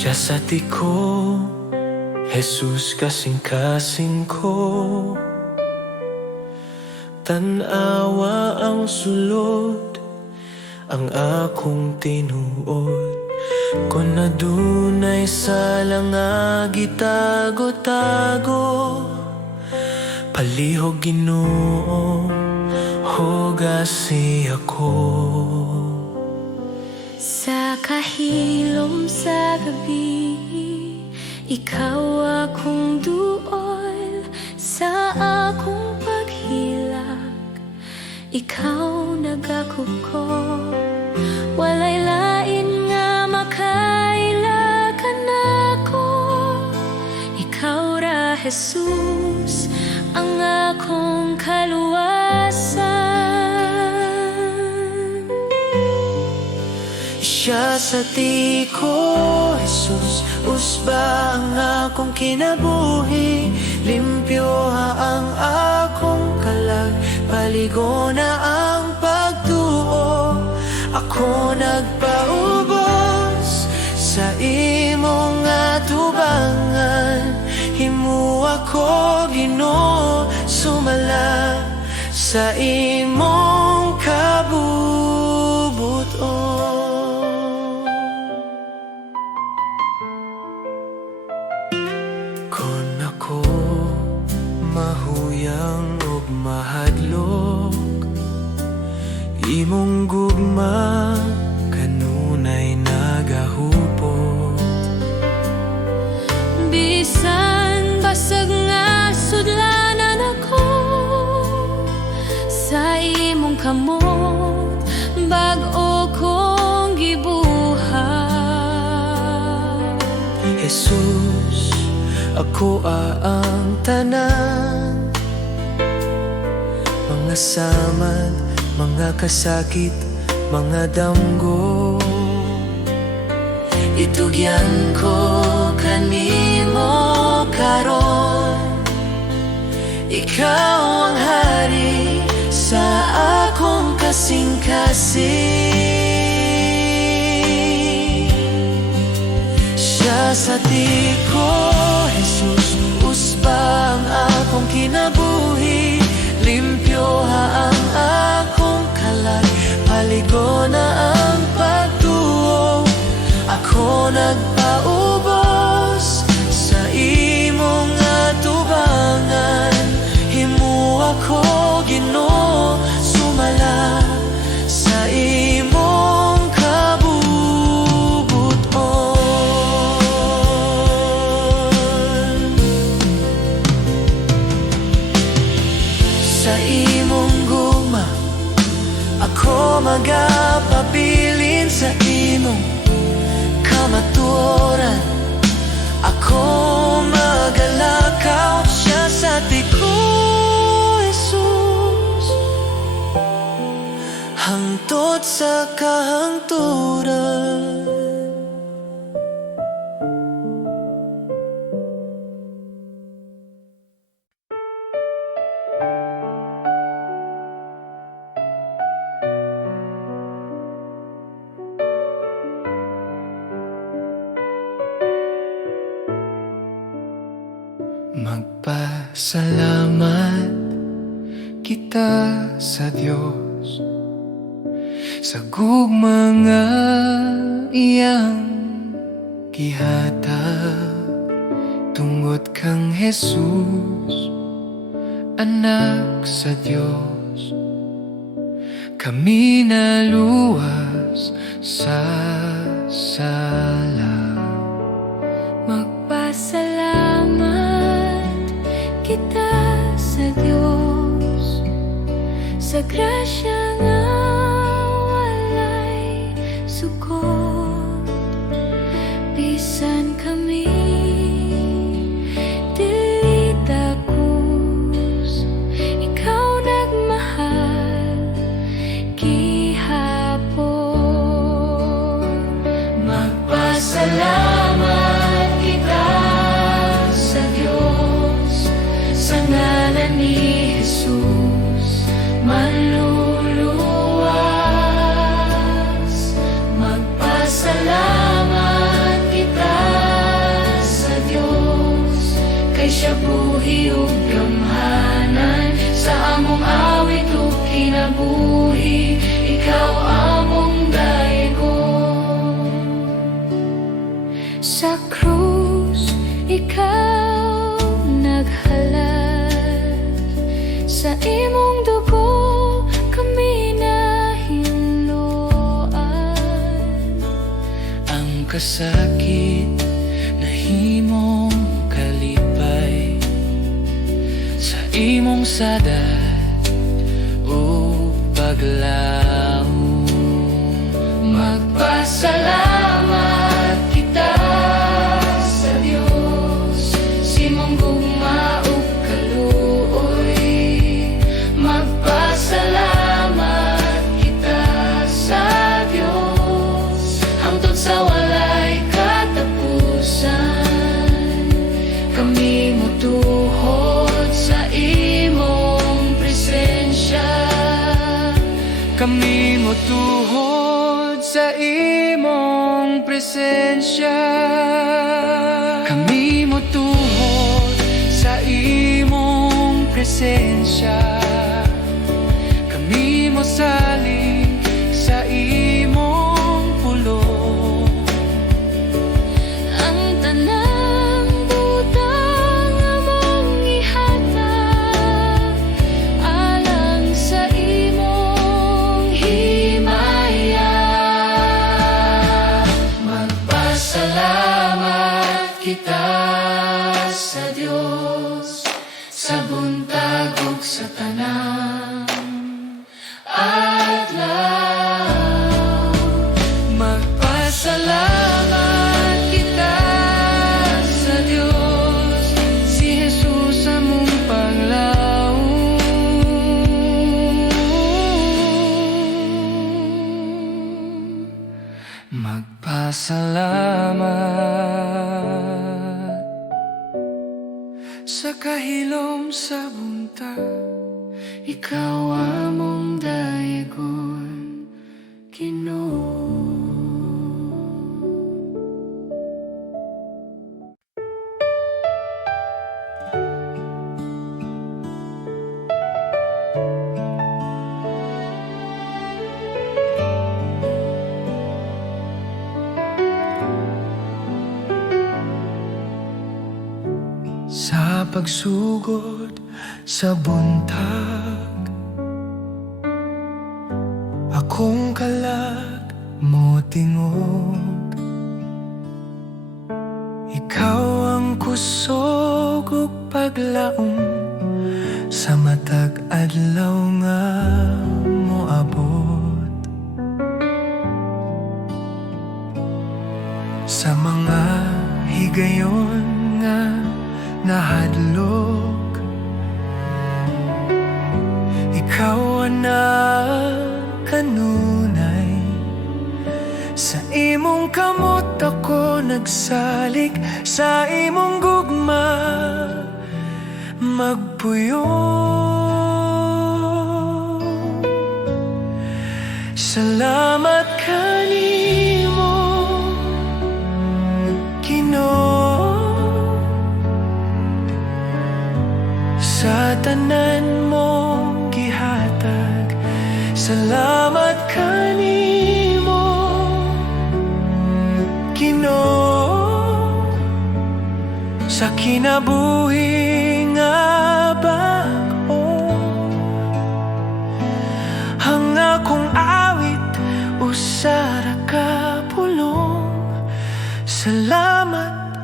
Siya sa tiko, Jesus kasing-kasing ko. Tanawa ang sulod, ang akong tinuod. Kung nadunay sala nga gitago-tago, palihog Ginoo, hugasi ako. Sa kahilom sa gabi, ikaw akong duol. Sa akong paghilak, ikaw nagakop ko. Walay lain nga makaila ka nako. Ikaw ra Jesus, ang akong kaluwasan. Siya sa tiko, Jesus, usba ang akong kinabuhi. Limpyo ang akong kalag, paligo na ang pagtuo. Ako nagpaubos sa imong atubangan. Himu ako Ginoo, sumala sa imong kabubuton. Kon ako mahuyang ug mahadlok, imong gugma kanunay nagahupot. Bisan basag nga sudlanan ako, sa imong kamot bag-o kong gibuhat. Jesus, ako ang tanan, mga samad, mga kasakit, mga damgo. Itugyan ko kanimo karon, ikaw ang hari sa akong kasing-kasing. Siya sa tiko, Jesus, usba ang akong kinabuhi. Limpyo ang akong kalag, paligo na ang pagtuo. Ako nagpaubos sa imong atubangan. Himu ako Ginoo, sumala sa imong kabubuton. Sa imong gugma, ako magapabilin sa imong kamatuoran. Ako magalakaw, siya sa tiko, Jesus, hangtod sa kahangturan. Magpasalamat kita sa Diyos sa gugma nga iyang gihatag. Tungod kang Jesus, anak sa Diyos, kami naluwas sa sala. Magpasalamat kita sa Diyos sa grasya nga walay sukot. Bisan kami dili takus, ikaw nagmahal gihapon. Magpasalamat kita sa Diyos sa ngalan ni Jesus, maluluwas. Magpasalamat kita siya buhi ug gamhanan. Sa among awit ug kinabuhi, ikaw among daegon. Sa krus, ikaw naghalad. Sa imong dugo, kami nahinloan. Ang kasakit na himong kalipay sa imong sadat o paglaom. Magpasalamat kita sa Dios, simong gugma ug kaluoy. Magpasalamat kita sa Dios, hangtod sa walay katapusan. Kami motuhod sa imong presensya. Kami motuhod sa imong presensya. Kami motuhod sa imong presensya. Kami mosalig sa imong pulong. Ang tanang butang among ihatag alang sa imong himaya. Magpasalamat kita sa Dios, sa buntag ug sa tanang adlaw. Magpasalamat kita sa Diyos, si Jesus among panglaom. Magpasalamat sa kahilom sa buntag, ikaw among daegon, Ginoo. Sa pagsugod sa buntag, akong kalag mo tingog. Ikaw ang kusog ug paglaom, sa matag adlaw nga moabot. Sa mga higayon nga nahadlok, ikaw anak kanunay. Sa imong kamot ako nagsalig, sa imong gugma magpuyo. Salamat kanimo, Ginoo, sa tanan mong gihatag. Salamat kanimo, Ginoo, sa kinabuhi nga bag-o. Ang akong awit usara ka pulong. Salamat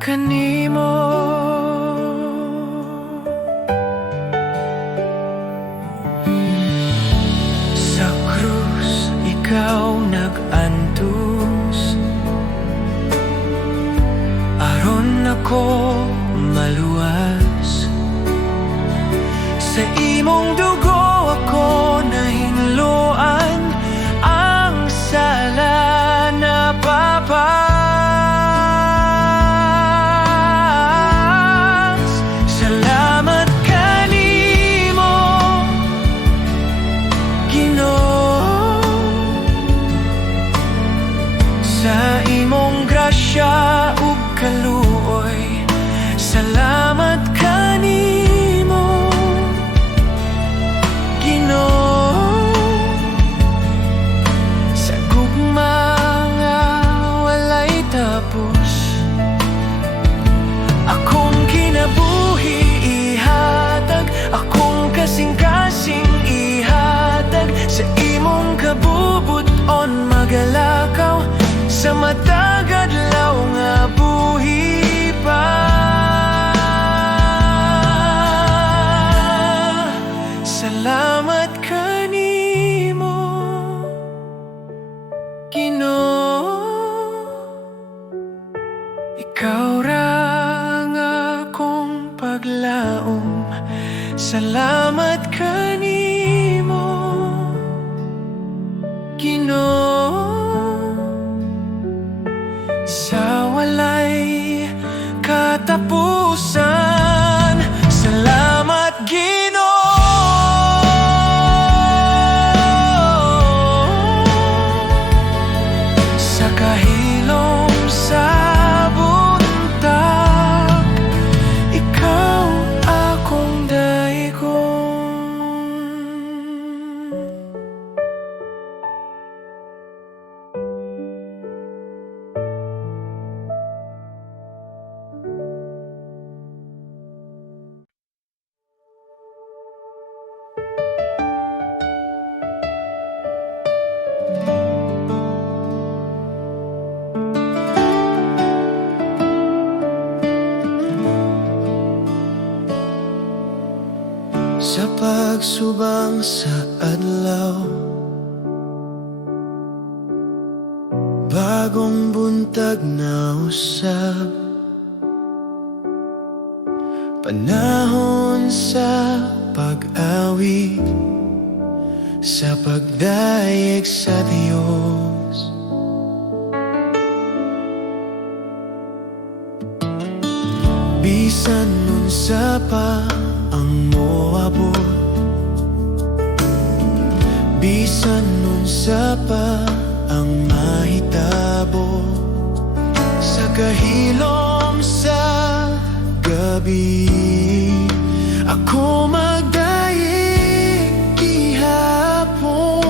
kanimo. Ikaw nag-antos aron ako maluwas. Sa imong dugo ako nahinloan, ang sala na papas. Salamat kanimo, Ginoo, sa imong grasya ug kaluoy. Salamat kanimo, Ginoo, sa gugma nga walay tapos. Akong kinabuhi ihatag, akong kasing-kasing ihatag sa imong kabubuton, magalakaw sa matag adlaw nga buhi pa. Salamat kanimo, Ginoo, ikaw ra nga akong paglaom. Salamat kanimo, Ginoo, sa walay katapusan. Salamat Ginoo, sa kahilom sa buntag, ikaw akong daigong. Sa pagsubang sa adlaw, bagong buntag na usab, panahon sa pag-awit, sa pagdayeg sa Dios. Bisan nun sa pa ang moabot, bisan nun sa pa ang mahitabo, sa kahilom sa gabi, ako magdayeg gihapon.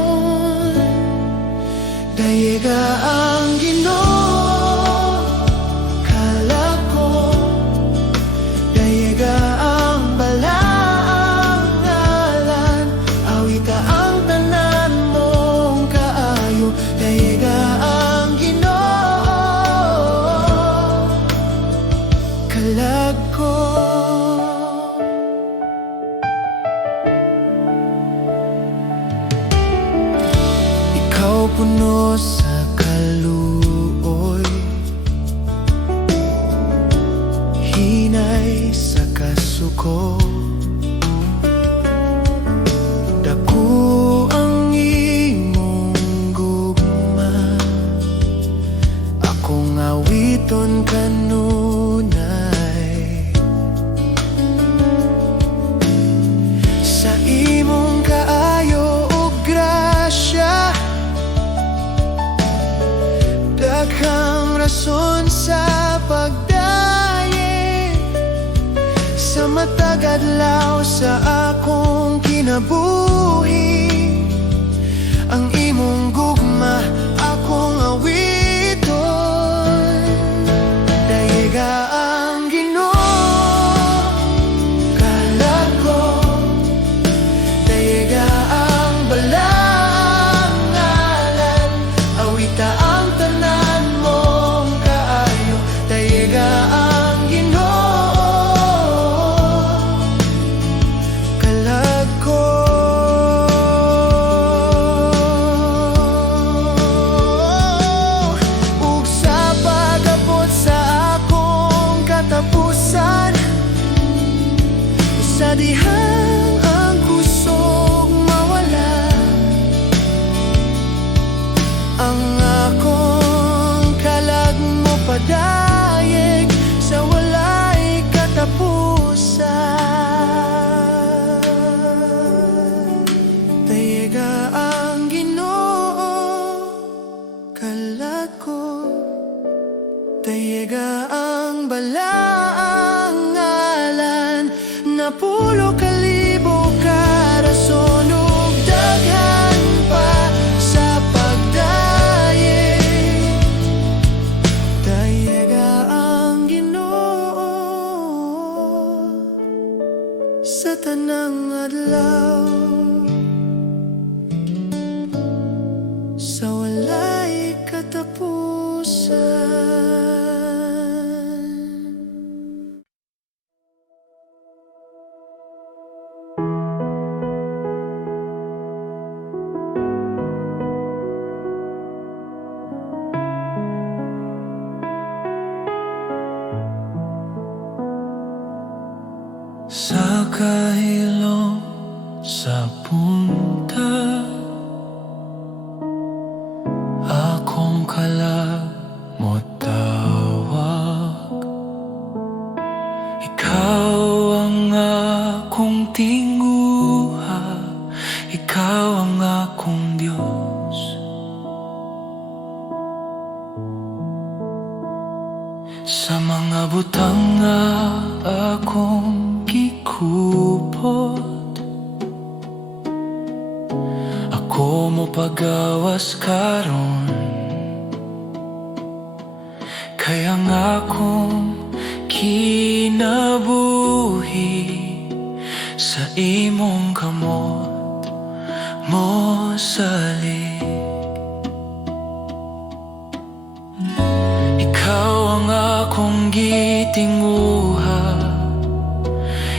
Dayeg ang Ginoo, puno sa kaluoy, hinay sa kasuko, dako ang imong gugma, akong awiton kanunay. Sa imong kaayo ug grasya, daghang rason sa pagdayeg, sa matag adlaw sa akong kinabuhi. Ang imong gugma akong awiton. Dayeg ang Ginoo, kalag ko. Dayeg ang balang ngalan, awita ang tanan mong kaayo. Dayeg ang Ginoo, kalag ko. Ug sa pag-abot sa akong katapusan, sa dihang ang kusog mawala, ang akong kalag mo padayeg sa walay katapusan. Dayeg ang Ginoo, kalag ko. Dayeg ang balang sa kahilom sa punta, akong kalamot tawag. Ikaw ang akong tinguha, ikaw ang akong Diyos. Sa mga butang nga akong gikupot, ako mo pagawas karon. Kaya nga akong kinabuhi sa imong kamot mo salig. Ikaw ang akong gitinguha,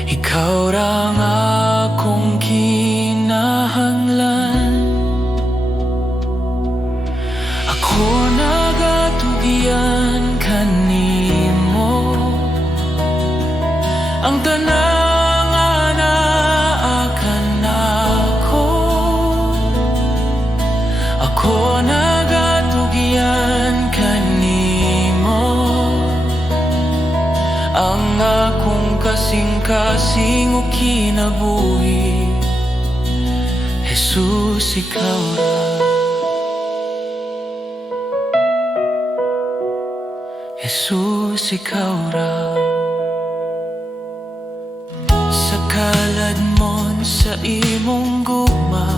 ikaw ra ang akong kinahanglan. Ako nagatugyan kanimo, ang tanang anaakan ako. Ako nagatugyan kanimo, ang akong kasing-kasing o kinabuhi. Jesus, ikaw ra. Jesus, ikaw ra. Sa kalad mon sa imong gugma,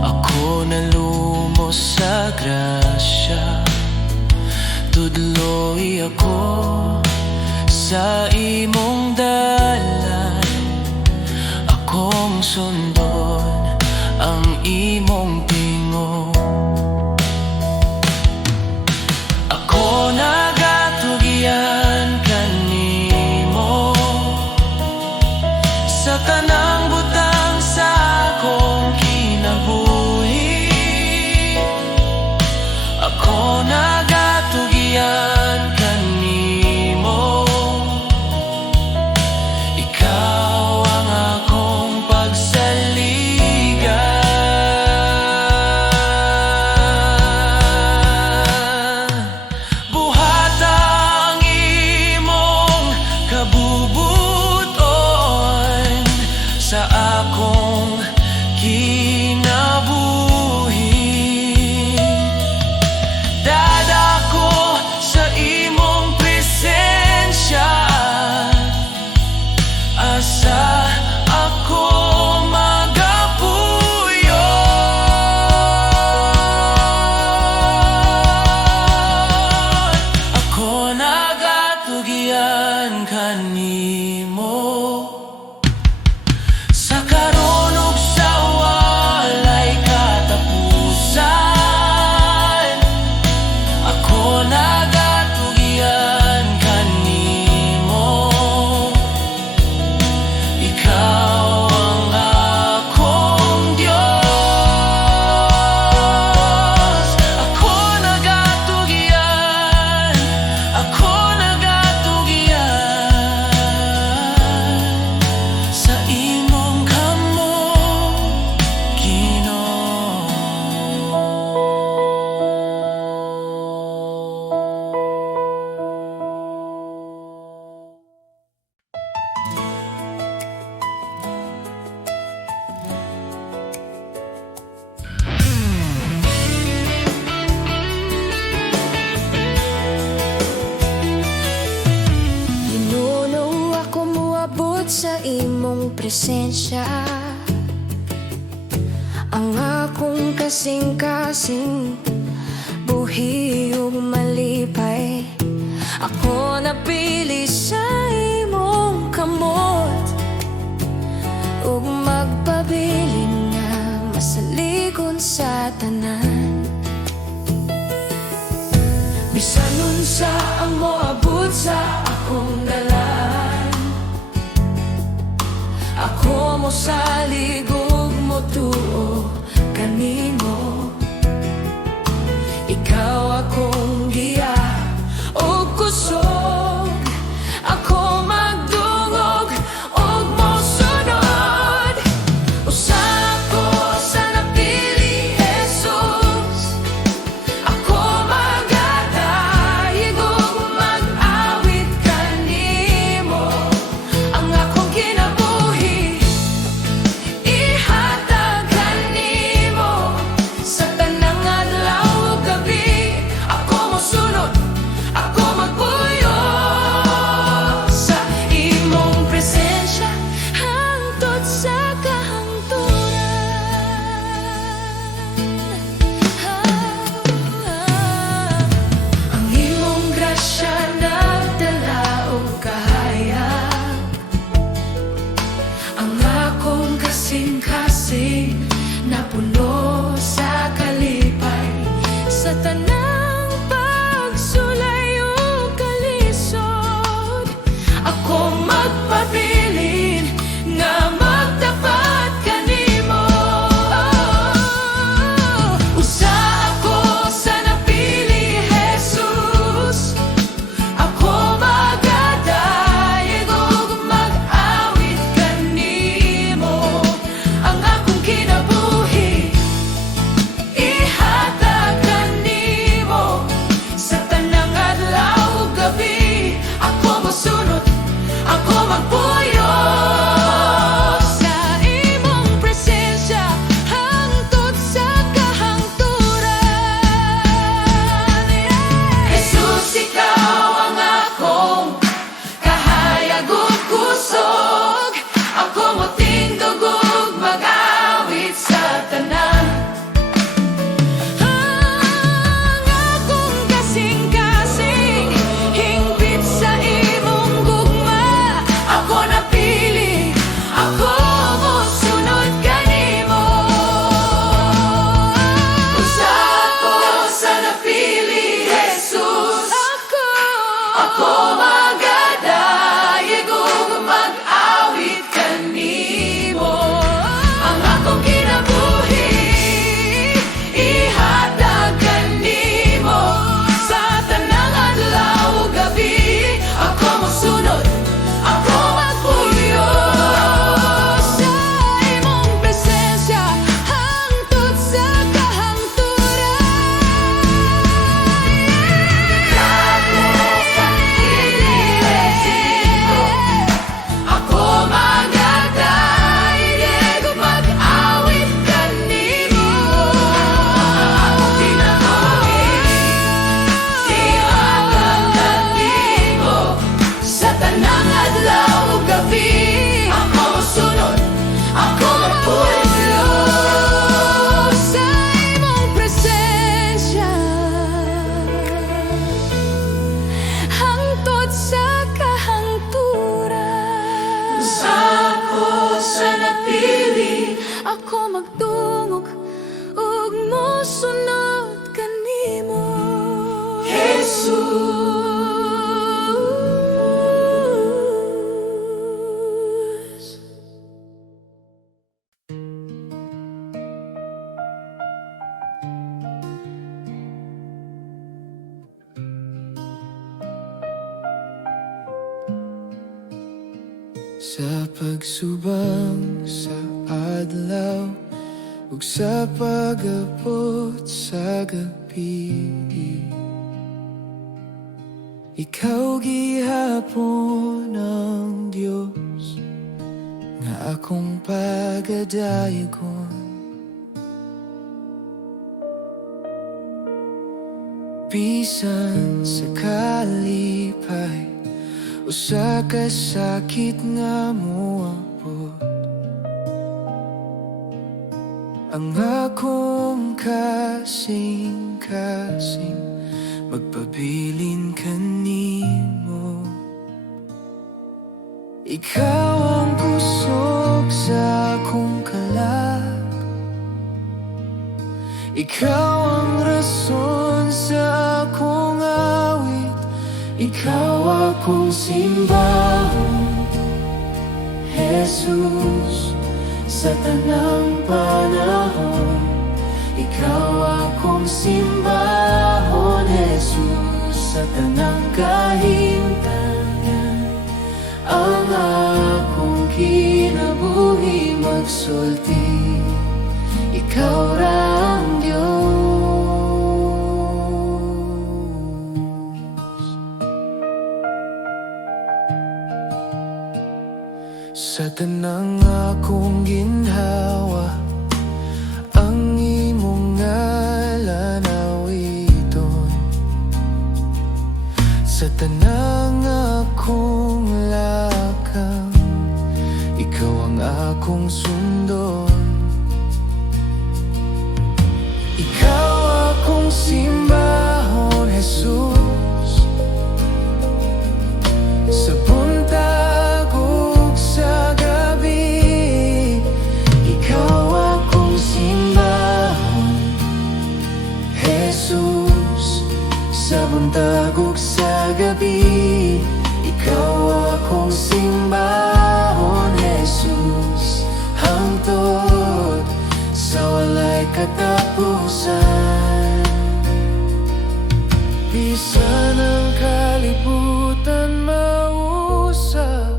ako nalumos sa grasya. Tudloy ako sa imong dalan, akong sundon ang imong tingog. Ako nagatugyan kanimo sa tanang butang sa akong kinabuhi. Ako nagatugyan kanimo, ikaw ang akong pagsaligan. Buhat ang imong kabubuton sa akong kinabuhi. Dadako sa imong presensya, asa ako magapuyo. Ako nagatugyan kanimo sa karon ug sa walay katapusan. Ako nagatugyan kanimo, ikaw ang akong Diyos. Ako nagatugyan, ako nagatugyan sa imong kamot, Ginoo. Pinuno ako moabot sa imong presensya, ang akong kasing-kasing buhi ug malipay. Ako napili sa imong kamot ug magpabilin nga masaligon sa tanan. Bisan unsa ang moabot sa akong dalan, ako mo salig ug motuo kanimo. Ikaw akong giya o kusog, sa tanang pagsulay o kalisod. Ako magpabilin nga magtapat kanimo. Usa ako sa napili, Jesus. Ako magadayeg ug mag-awit kanimo. Ang akong kinabuhi ihatag kanimo. Sa tanang adlaw ug gabi ako mosunod, ako magpuyo sa imong presensya hangtod sa kahangturan. Jesus, ikaw ang akong kahayag ug kusog. Ako motingdog ug mag-awit sa tanan. Ang akong kasing-kasing hingpit sa imong gugma. Ako napili, ako mosunod kanimo. Usa ako sa napili, Jesus. Ako magadayeg ug mag-awit kanimo. Ang akong kinabuhi ihatag kanimo. Sa tanang adlaw ug gabi ako mosunod, ako magpuyo sa imong presensya hangtod sa kahangturan. Ako magadayeg ug mag-awit kanimo. Ako kinabuhi ihatag kanimo. Sa tanang adlaw ug gabi ako mosunod, ako magpuyo sa imong presensya hangtod sa kahangturan. Ako sa napili, ako magtungog ug mosunod kanimo, Jesus. Sa pagsubang sa adlaw ug sa pag-abot sa gabi, ikaw gihapon ang Dios nga akong pagadayogon. Bisan sa kalipay usa ka sakit nga moabot, ang akong kasing-kasing magpabilin kanimo. Ikaw ang kusog sa akong kalag, ikaw ang rason sa akong awit, ikaw akong simbahon, Jesus. Sa tanang panahon, ikaw akong simbahon, Jesus. Sa tanang kahimtangan, ang akong kinabuhi magsulti, ikaw ra ang Diyos. Sa tanang akong ginhawa, ang imong ngalan awiton. Sa tanang akong lakang, ikaw ang akong sundon. Ikaw akong simbahon, Jesus. Sa buntag ug sa gabi, ikaw akong simbahon, Jesus. sa buntag ug sa gabi, ikaw akong simbahon, Jesus. Hangtod sa walay katapusan, bisan ang kalibutan mausap,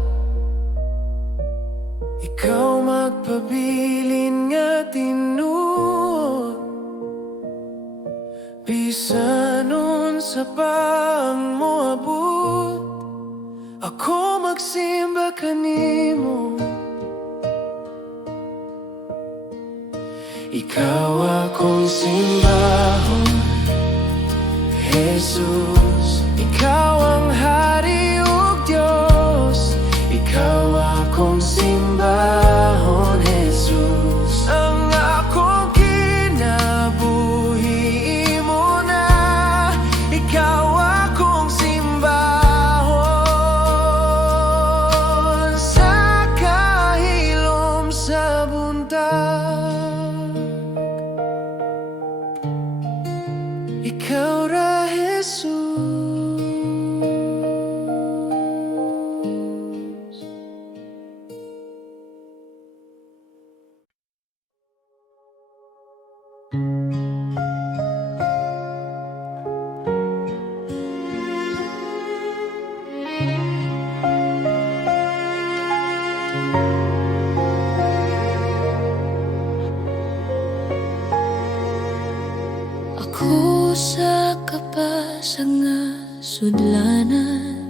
ikaw magpabilin nga tinuod. Bisan unsa pa ang moabot, ako magsimba kanimo. Ikaw akong simbahon, Jesus. Ikaw ang Hari ug Diyos, ikaw akong simbahon, Jesus. Ang akong kinabuhi mo na, ikaw akong simbahon sa kahilom sa buntag. Ikaw ra, Jesus. Ako sa kapasag nga sudlanan,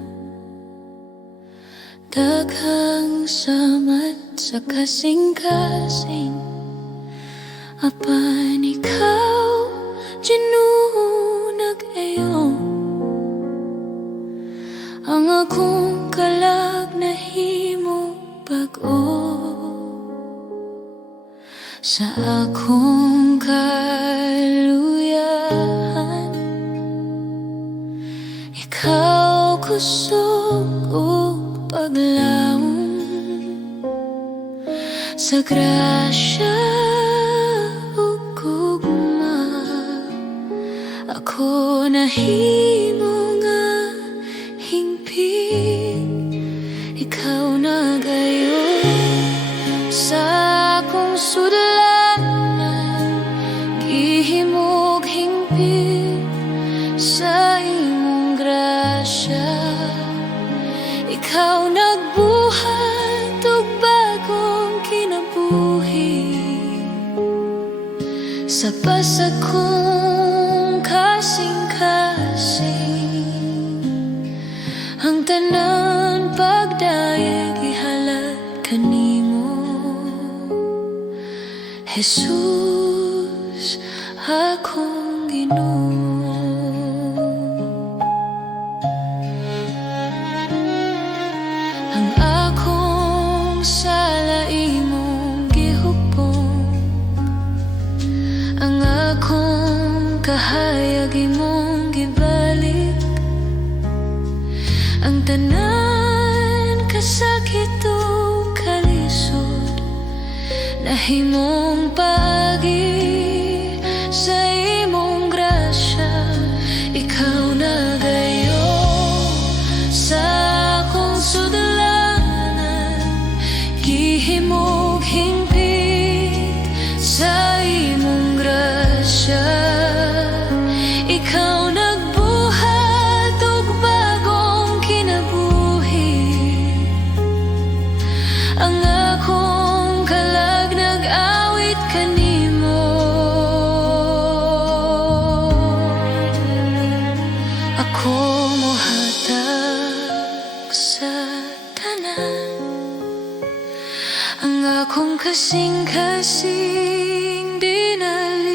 daghang samat sa kasing-kasing, apan ikaw ginunag ayon. Ang akong kalag nahimo bag-o sa akong kaluyahan. Ikaw kusog ug paglaom sa grasya ug gugma. Ako nahimo nga hingpit, ikaw nagayon sa akong sudlanan. Gihimog hingpit sa imong grasya, ikaw nagbuhat og bagong kinabuhi sa pasag kong kasing-kasing. Ang tanan pagdayeg ihalad kanimo, Jesus, akong Ginoo. Ang akong sala imong gihupong, ang akong kahayag imong gibalik, ang tanan kasakit ug kalisod nahimong paagi sa imong grasya. Ikaw nagayon sa akong sudlanan, gihimog hingpit sa imong grasya. Ikaw nagbuhat og bagong kinabuhi, ang akong kalag nag-awit kanimo. Ako mohatag sa tanan, ang akong kasing-kasing dinalian.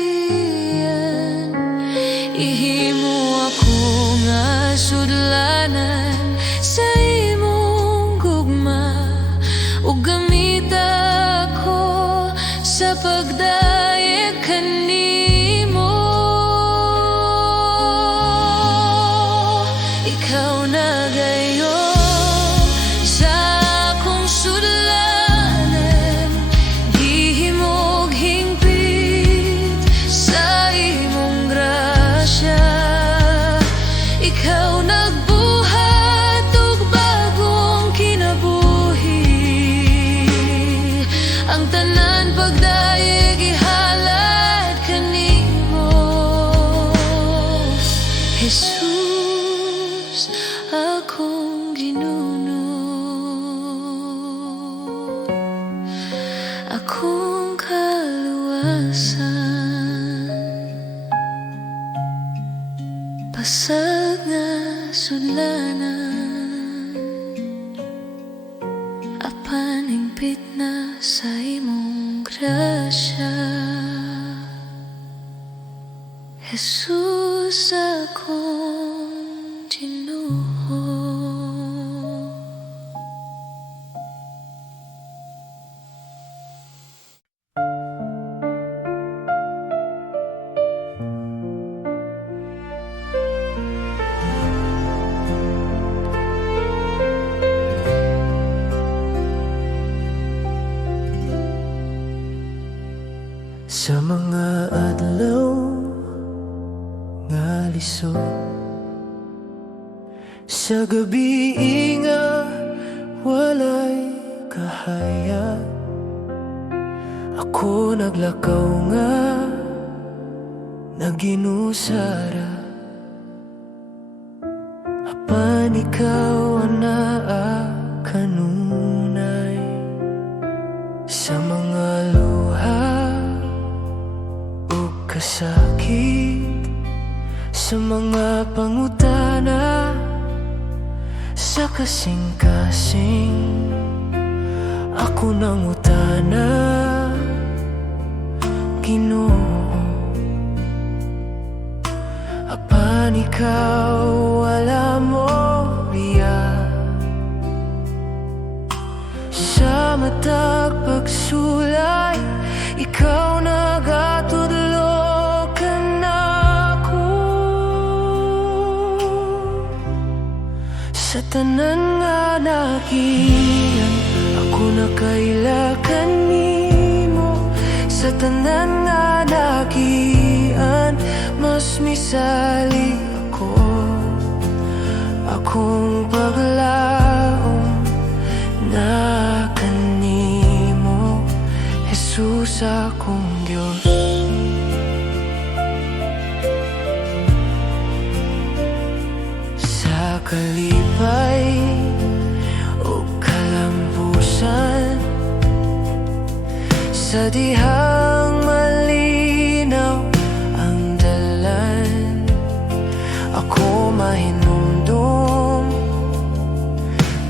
Ihimo ako nga sudlanan sa imong gugma, ug gamit ako sa pagdayeg kanimo. Ikaw nagayon sa akong sudlanan, gihimog hingpit sa imong grasya. Jesus, akong Ginoo, akong kaluwasan. Pasag nga sudlanan, apan hingpit na sa imong grasya. Jesus, akong Ginoo. Sa mga adlaw nga lisod, sa gabi nga walay kahaya, ako naglakaw nga naginusara. Apan ikaw anaa kanunay sa mga luha ug kasakit, sa mga pangutana, sa kasing-kasing ako nang utana, Ginoo. Apan ikaw wala mo riya, sa matag pagsulay ikaw nagatudlo ka nako. Sa tanan nga nagian, ako nakailakan nimo. Sa tanan nga nagian, mas misali ako. Akong paglaom na kanimo, Jesus, akong Diyos. Sa kalipay o kalambusan, sa dihang malinaw ang dalan, ako mahinumdum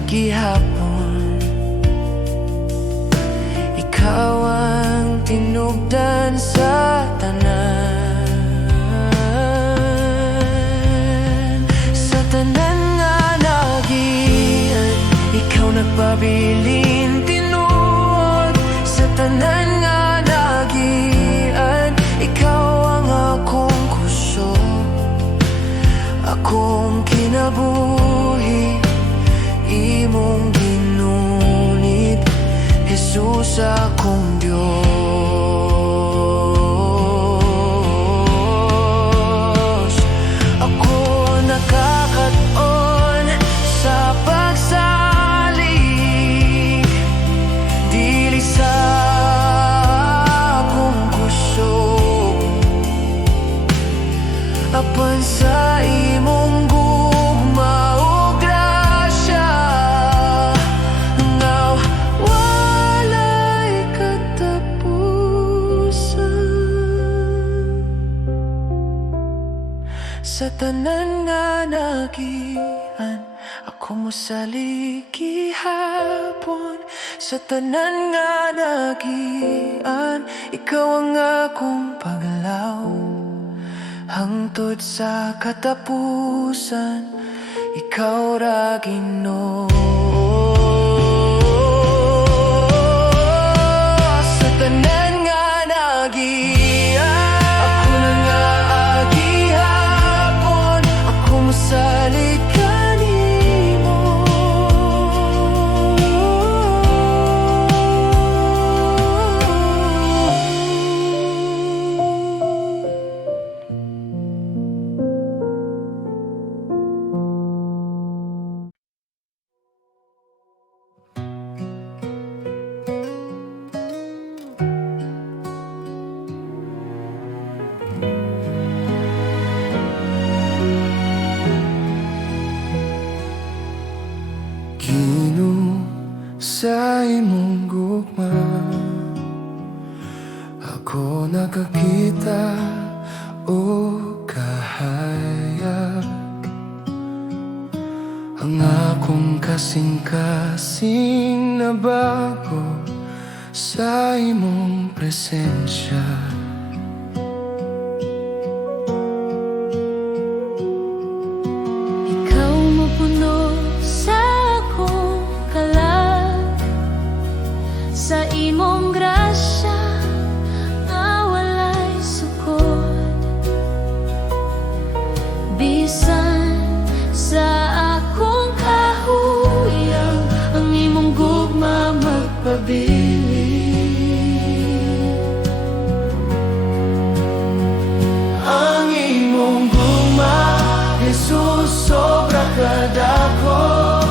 gihapon. Ikaw ang tinubdan sa tanan, sa tanan nga nagian, ikaw nagpabilin tinuod. Sa tanan nga nagian, ikaw ang akong kusog, akong kinabuhi, imong ginunit, Jesus, akong Diyos. Ako nakakaton sa pagsalig, dili sa akong kusog, apan sa imong gugma o grasya, nga walay katapusan. Sa tanan nga nagian, ako mosalig gihapon. Sa tanan nga nagian, ikaw ang akong paglaw. Hangtod sa katapusan, ikaw ra Ginoo. Sa tanan nga nagian, ako na nga agihapon, ako mosalig kanimo. ang akong kasing-kasing na bago sa imong presensya. Ikaw mapuno sa akong kalag, sa imong grasya na walay sukod. Bisan sa akong kahuyang, ang imong gugma magpabiling. Ang imong gugma, Jesus, sobra kadako.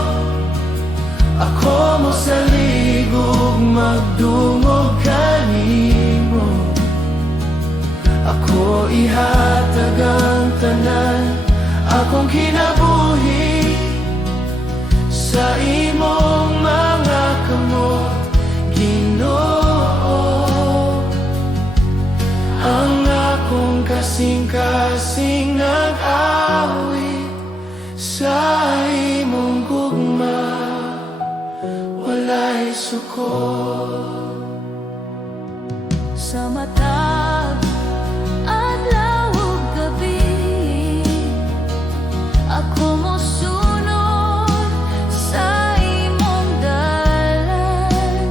Ako mo sa ligog, magdungog kanimo. Ako ihatag ang tanan, akong kinabuhi sa imong mga kamot, Ginoo. Ang akong kasing-kasing nag-awit sa imong gugma, walay sukod. Sa matag adlaw ug gabi, ako mosunod sa imong dalan.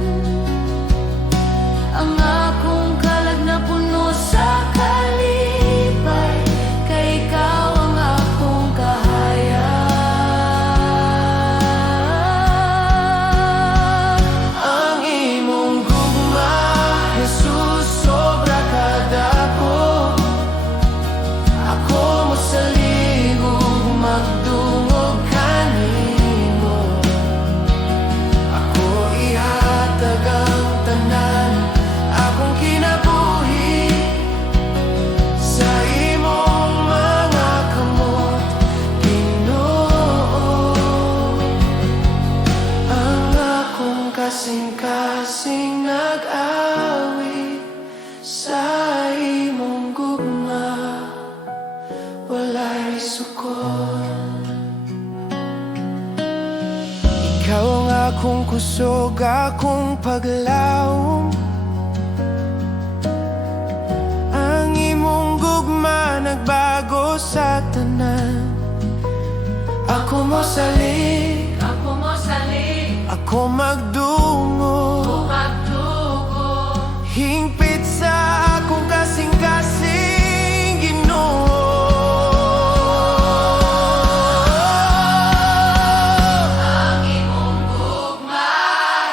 Ang akong kalag na puno sa kalipay, kay ikaw ang akong kahayag. Ang imong gugma, Jesus, sobra kadako. Ako mo sa ligog, magdungog kanimo. Ako ihatag ang tanan, akong kinabuhi sa imong mga kamot, Ginoo. Ang akong kasing-kasing nag-awit sa imong gugma, walay sukod. Ikaw ang akong kusog, akong paglaom. Ang imong gugma nagbago sa tanan. Ako mo salig, ako magdungo, hingpit sa akong kasing-kasing, Ginoo. Ang imong gugma,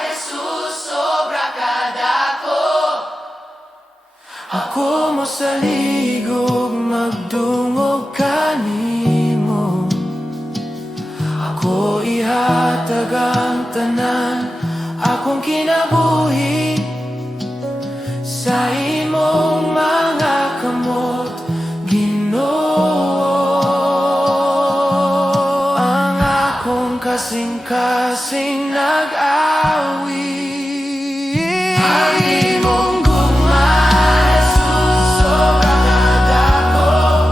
Jesus, sobra kadako. Ako mo sa ligog, magdungog kanimo. Ako ihatag ang tanan, akong kinabuhi sa imong mga kamot, Ginoo. Ang akong kasing-kasing nag-awit. Ang imong gugma, Jesus, sobra kadako.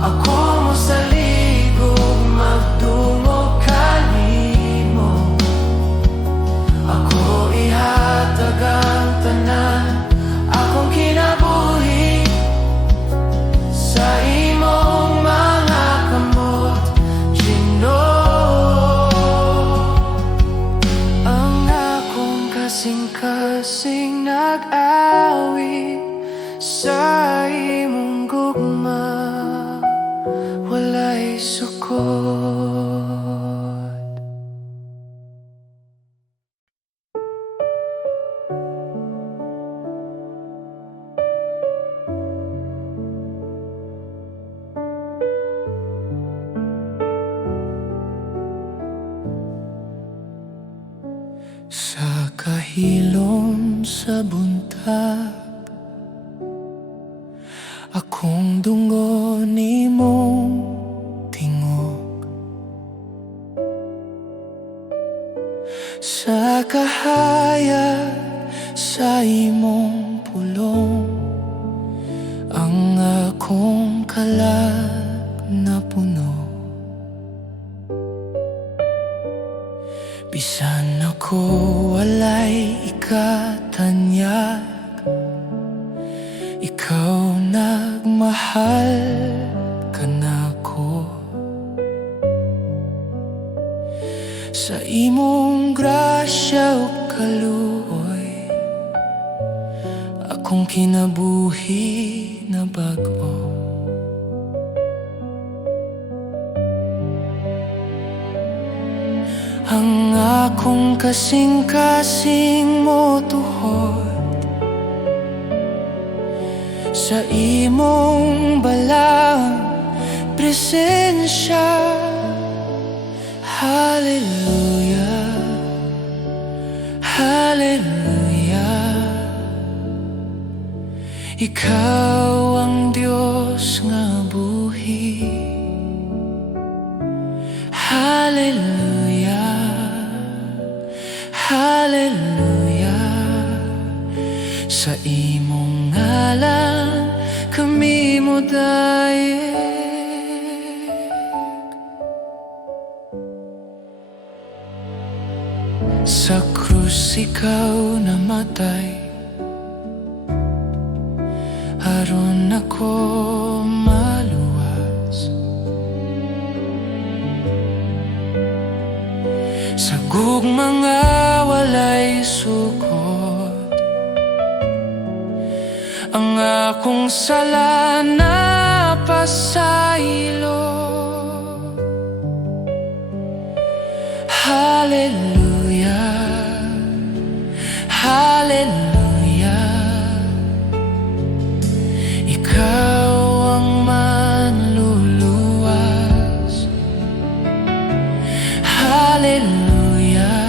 Ako mo sa ligog, magdungog kanimo. Ako ihatag ang tanan, akong kinabuhi sa imong mga kamot, Ginoo. Ang akong kasing-kasing nag-awit sa imong gugma, walay sukod. Sa kahilom sa buntag, akong dungo nimong tingog. Sa kahayag sa imong pulong, ang akong kalag na puno. Bisan ako walay ikatanyag, ikaw nagmahal ka nako. Sa imong grasya ug kaluoy, akong kinabuhi na bag-o. Ang akong kasing-kasing mo tuhod sa imong balang presensya. Hallelujah, hallelujah. Ikaw ang Diyos nga buhi. Hallelujah, hallelujah. Sa imong ngalan kami mo dayeg. Sa krus ikaw namatay, aron ako maluwas. Sa gugmanga walay sukot, ang akong sala napasaylo. Hallelujah, hallelujah. Ikaw ang manluluwas. Hallelujah,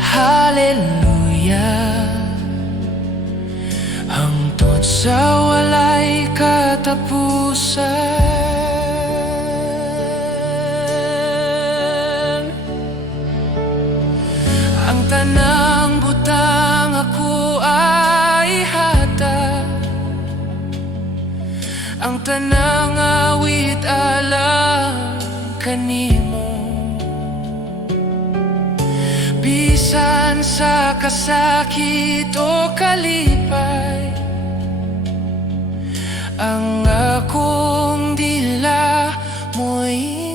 hallelujah. Hangtod sa walay katapusan, ang tanang butang ako ay hatag, ang tanang awit alang kanimo. Bisan sa kasakit o kalipay, ang akong dila mo'y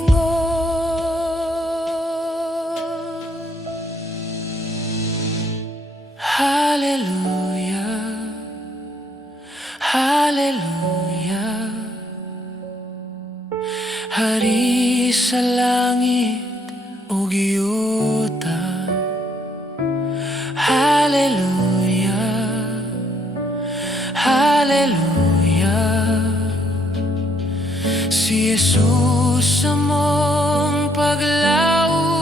hallelujah, hallelujah. Hari sa langit ug yuta, hallelujah, hallelujah. Si Jesus among paglaom.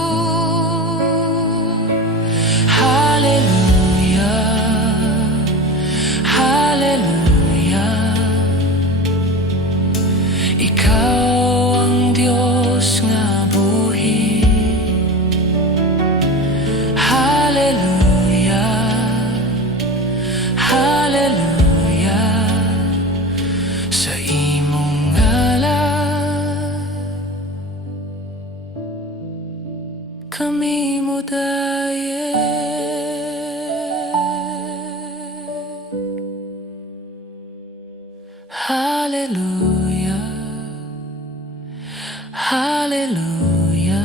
Hallelujah, hallelujah. Ikaw ang Diyos nga buhi. Hallelujah, hallelujah. Sa imong ngalan kami mo dayeg. Hallelujah, hallelujah.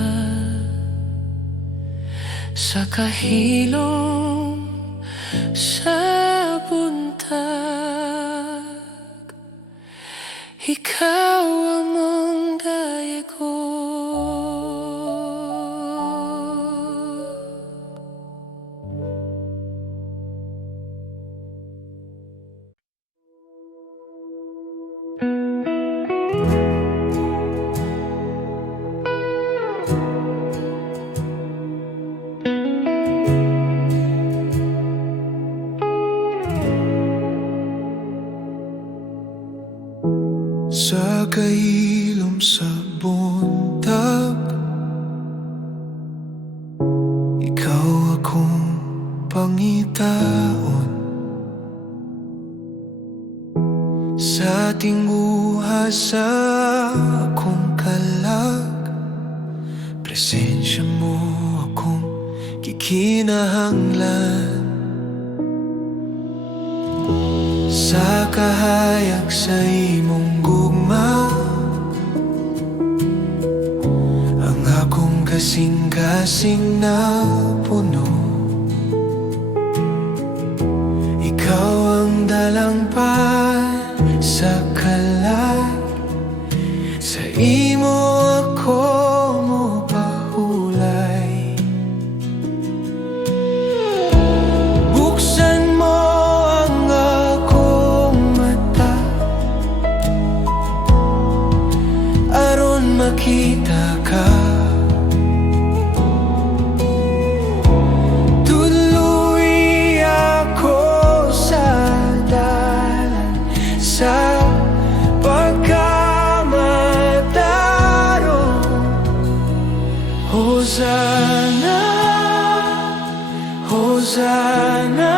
Sa kahilom sa buntag, ikaw among dayeg ko. Sa kahilom sa buntag, ikaw akong pangitaon. Sa tinguha sa akong kalag, presensya mo kinahanglan sa kahayag sa imong gugma. Ang akong kasing-kasing na puno, ikaw ang dalangpan sa kalay. Sa imo ako mopahulay. Buksan mo ang akong mata aron makita ka. Tuloy ako sa dalan sa Hosana, Hosana,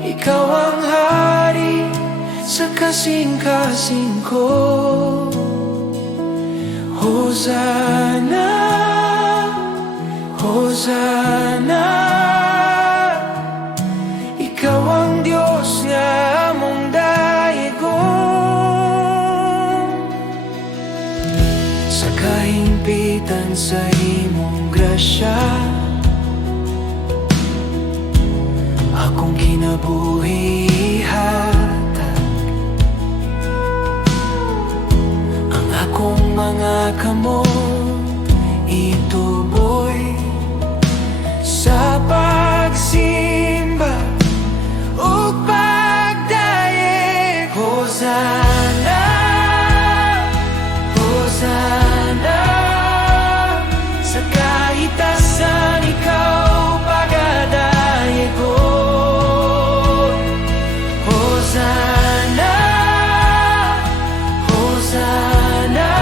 ikaw ang hari sa kasing-kasing ko. Hosana, Hosana, ikaw ang Diyos nga among daigong. Sa kahimpitan sa imong grasya, akong kinabuhi hatag. Ang akong mga kamot ituboy sa pagsimba ug pagdaig. Hosana, Hosana, sa kahitasan ikaw pagadayigon. Hosana, Hosana,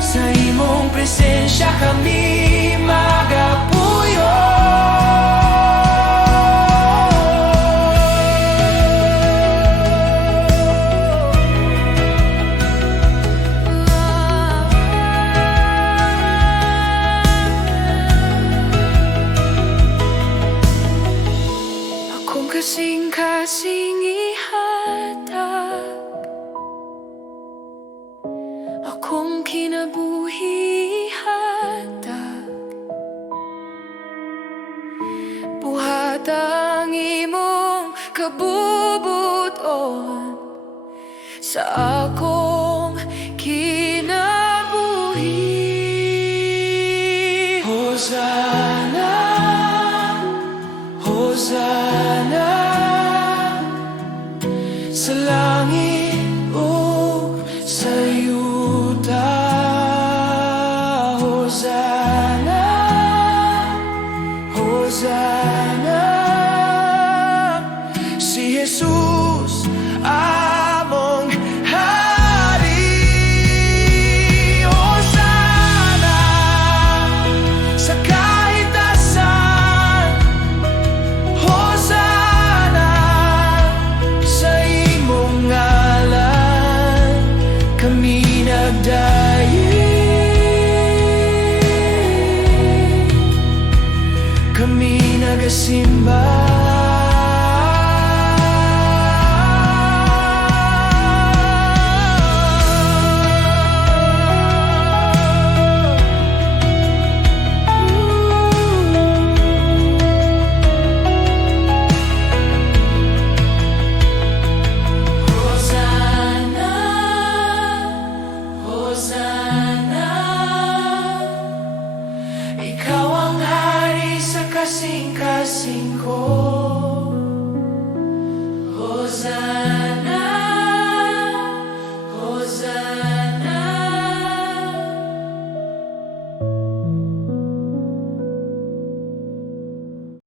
sa imong presensya kami magapuyo. Akong kasing-kasing ihatag, akong kinabuhi hatag. Buhat ang imong kabubuton sa akong kinabuhi. Hosana, Hosana, sa langit o sa yuta. Hosana, Hosana, si Jesus among hari. Hosana, sa kahitasan. Hosana, sa imong ngalan kami nagdayi. Kami nagasimba